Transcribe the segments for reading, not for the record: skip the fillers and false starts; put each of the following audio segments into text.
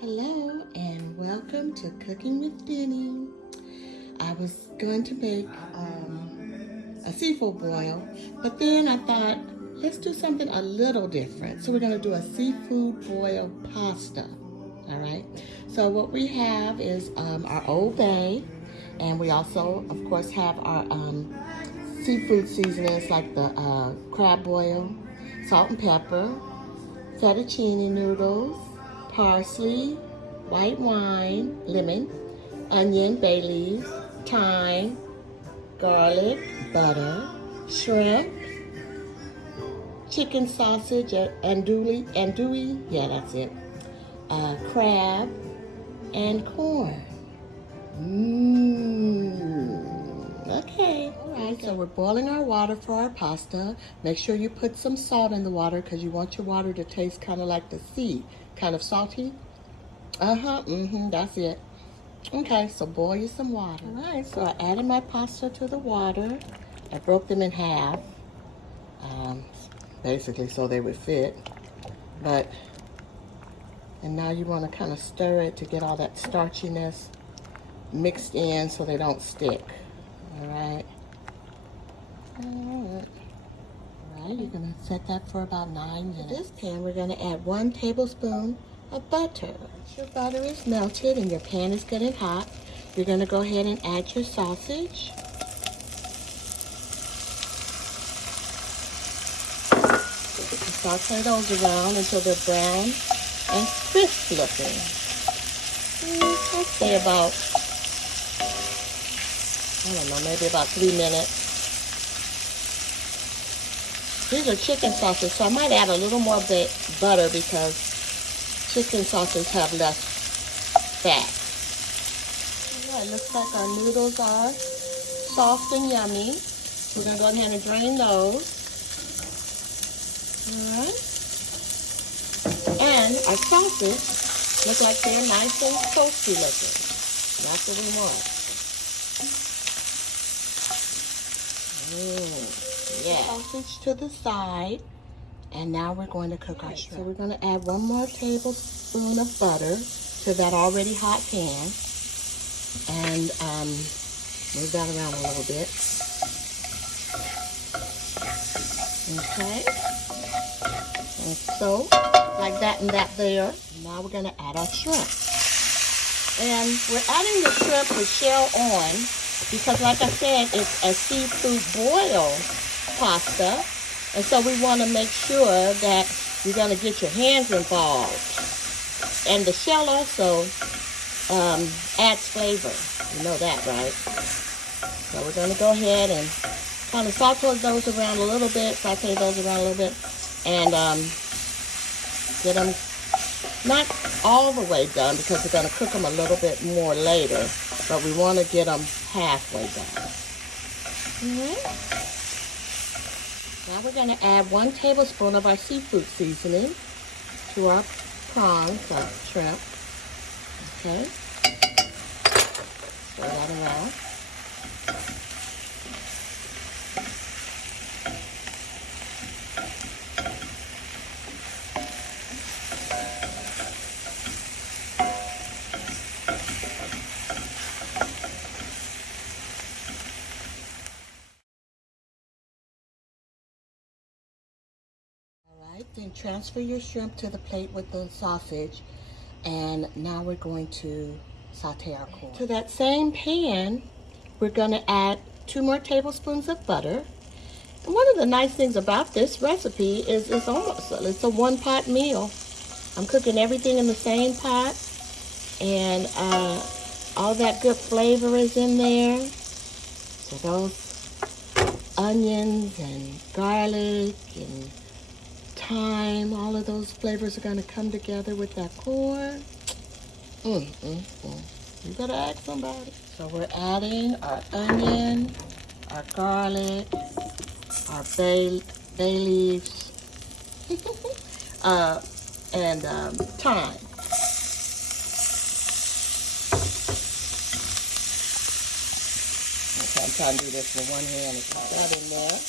Hello and welcome to Cooking with Denny. I was going to make a seafood boil, but then I thought, let's do something a little different. So we're going to do a seafood boil pasta. All right. So what we have is our Old Bay, and we also, of course, have our seafood seasonings like the crab boil, salt and pepper, fettuccine noodles, parsley, white wine, lemon, onion, bay leaves, thyme, garlic, butter, shrimp, chicken sausage, andouille, yeah, that's it, crab, and corn. Okay. All right, so we're boiling our water for our pasta. Make sure you put some salt in the water because you want your water to taste kind of like the sea, kind of salty. That's it. Okay, so boil you some water. All right, so I added my pasta to the water. I broke them in half, basically so they would fit. And now you want to kind of stir it to get all that starchiness mixed in so they don't stick. All right. All right, you're going to set that for about 9 minutes. In this pan, we're going to add 1 tablespoon of butter. Once your butter is melted and your pan is getting hot, you're going to go ahead and add your sausage. Saute those around until they're brown and crisp looking. I'd say about, I don't know, maybe about 3 minutes. These are chicken sausage, so I might add a little more butter because chicken sausage have less fat. All right, looks like our noodles are soft and yummy. We're going to go ahead and drain those. All right. And our sausage look like they're nice and toasty looking. That's what we want. Yeah. Sausage to the side. And now we're going to cook our shrimp. So we're going to add 1 more tablespoon of butter to that already hot pan. And move that around a little bit. Okay. And so, like that and that there. Now we're going to add our shrimp. And we're adding the shrimp with shell on because, like I said, it's a seafood boil pasta. And so we want to make sure that you're going to get your hands involved. And the shell also adds flavor. You know that, right? So we're going to go ahead and kind of saute those around a little bit, and get them not all the way done because we're going to cook them a little bit more later, but we want to get them halfway done. All right. Now we're going to add 1 tablespoon of our seafood seasoning to our prawns, our shrimp. Okay. Stir that around. Then transfer your shrimp to the plate with the sausage, and now we're going to saute our corn. To that same pan, we're going to add 2 more tablespoons of butter. And one of the nice things about this recipe is it's a one-pot meal. I'm cooking everything in the same pot, and all that good flavor is in there. So those onions and garlic and thyme, all of those flavors are going to come together with that corn. You better ask somebody. So we're adding our onion, our garlic, our bay leaves, and thyme. Okay, I'm trying to do this with one hand and put that in there.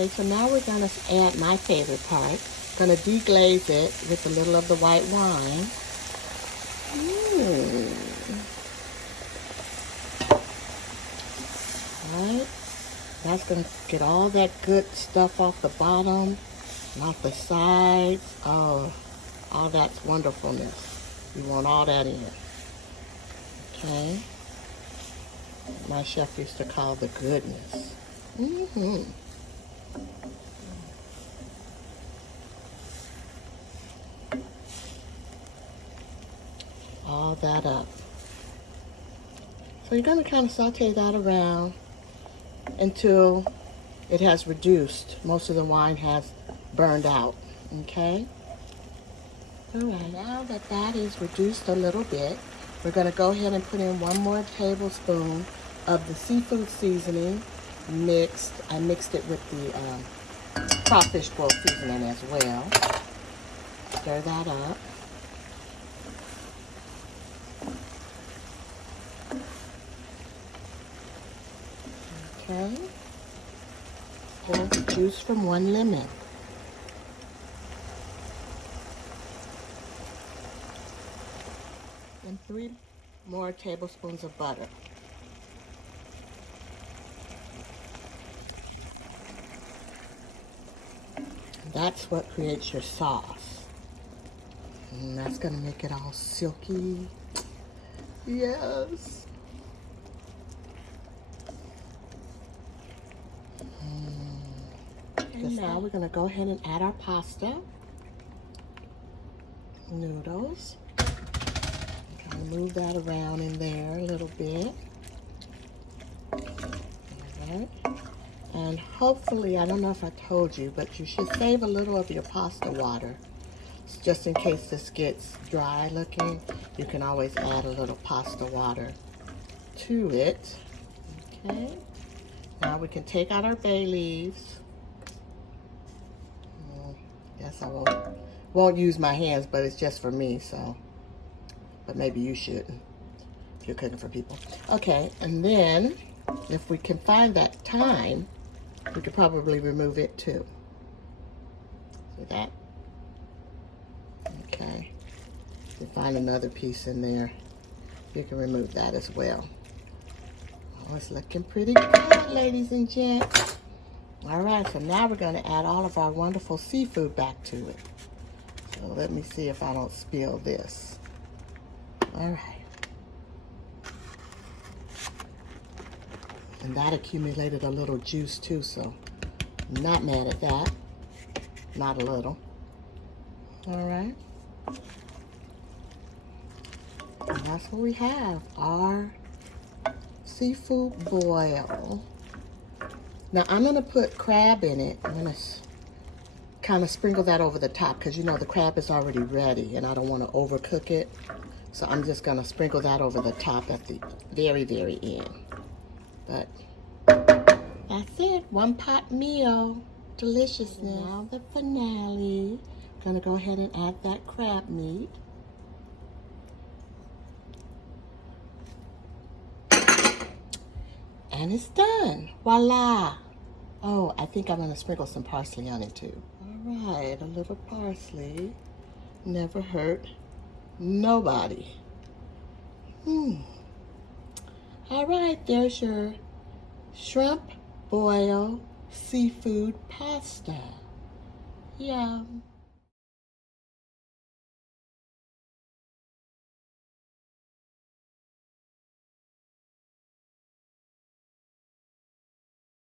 Okay, so now we're gonna add my favorite part. Gonna deglaze it with a little of the white wine. Right? That's gonna get all that good stuff off the bottom and off the sides. Oh, all that's wonderfulness. You want all that in. Okay. My chef used to call the goodness. All that up. So you're going to kind of saute that around until it has reduced. Most of the wine has burned out. Okay? All right, now that that is reduced a little bit, we're going to go ahead and put in 1 more tablespoon of the seafood seasoning mixed. I mixed it with the crawfish boil seasoning as well. Stir that up. Okay. Pour the juice from 1 lemon. And 3 more tablespoons of butter. That's what creates your sauce. And that's gonna make it all silky. Yes. And now we're gonna go ahead and add our pasta. Noodles. Kind of move that around in there a little bit. Alright. And hopefully, I don't know if I told you, but you should save a little of your pasta water. Just in case this gets dry looking, you can always add a little pasta water to it. Okay. Now we can take out our bay leaves. Guess I won't use my hands, but it's just for me, so. But maybe you shouldn't if you're cooking for people. Okay, and then if we can find that thyme, we could probably remove it too. See that? Okay. If you find another piece in there, you can remove that as well. Oh, it's looking pretty good, ladies and gents. All right, so now we're going to add all of our wonderful seafood back to it. So let me see if I don't spill this. All right. And that accumulated a little juice too, so I'm not mad at that. Not a little. All right. And that's what we have, our seafood boil. Now I'm gonna put crab in it. I'm gonna kind of sprinkle that over the top because you know the crab is already ready and I don't want to overcook it. So I'm just gonna sprinkle that over the top at the very, very end. But that's it, 1 pot meal, deliciousness. Now the finale. Gonna go ahead and add that crab meat. And it's done. Voila. Oh, I think I'm going to sprinkle some parsley on it too. All right, a little parsley. Never hurt nobody. All right, there's your shrimp boil seafood pasta. Yum.